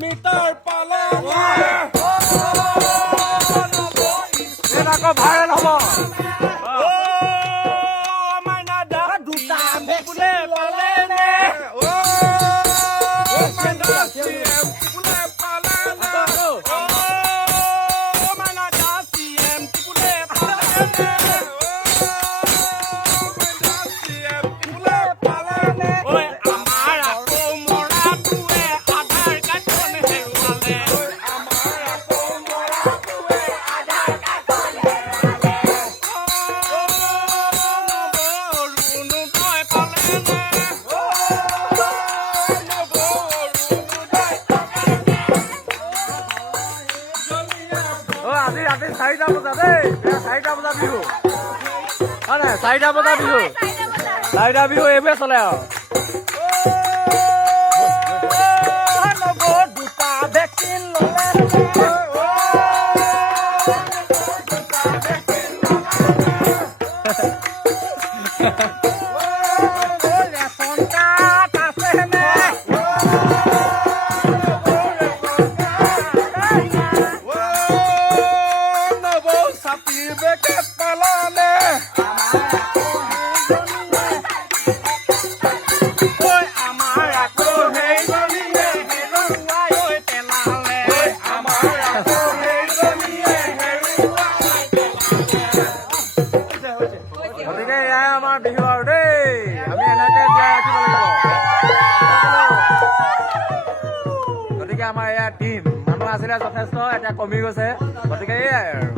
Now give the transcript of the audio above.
metre পালে আকৌ viral হ'ব মাইনা দা দুটা ভেকচিন পালে নে মাইনা চিএম টিপুলে পালে নে মাইনা দা চিএম টিপুলে পালে নে মাইনা চিএম টিপুলে পালে নে আমাৰ আকৌ মৰাটোৱে আধাৰ কাৰ্ডখন হেৰুৱালে আমাৰ আকৌ মৰাটোৱে আধাৰ কাৰ্ডখন আজি ৰাতি 4টা বজা দেই 4টা বজা বিহু হয় নাই 4টা বজা বিহু 4টা বিহু এইবোৰে চলে আৰু দুটা ভেকচিন ললে ৰেচন কাৰ্ড আছে নে বেকেট পালানে আমাৰ আকৌ সেইজনীয়ে হেৰুৱাই পেলালে আমাৰ আকৌ সেইজনীয়ে হেৰুৱাই গতিকে এয়াই আমাৰ বিহু আৰু দেই আমি এনেকে জীয়াই ৰাখিব লাগিব গতিকে আমাৰ এয়া টিম মানুহ আছিলে যথেষ্ট এতিয়া কমি গৈছে গতিকে এয়াই আৰু